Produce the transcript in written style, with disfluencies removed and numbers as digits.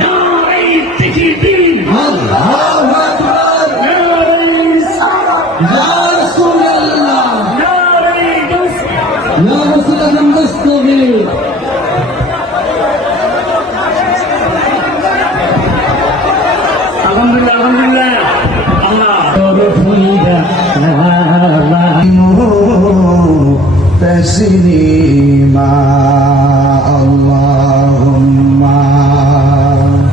নারে তাকবীর, আল্লাহু আকবার, নারে রিসালাত, ইয়া রাসূলুল্লাহ, নারে তাসবিহ। ইয়া রাসূলুল্লাহ মুস্তাগীর। আলহামদুলিল্লাহ, আলহামদুলিল্লাহ। আল্লাহ تسليما الله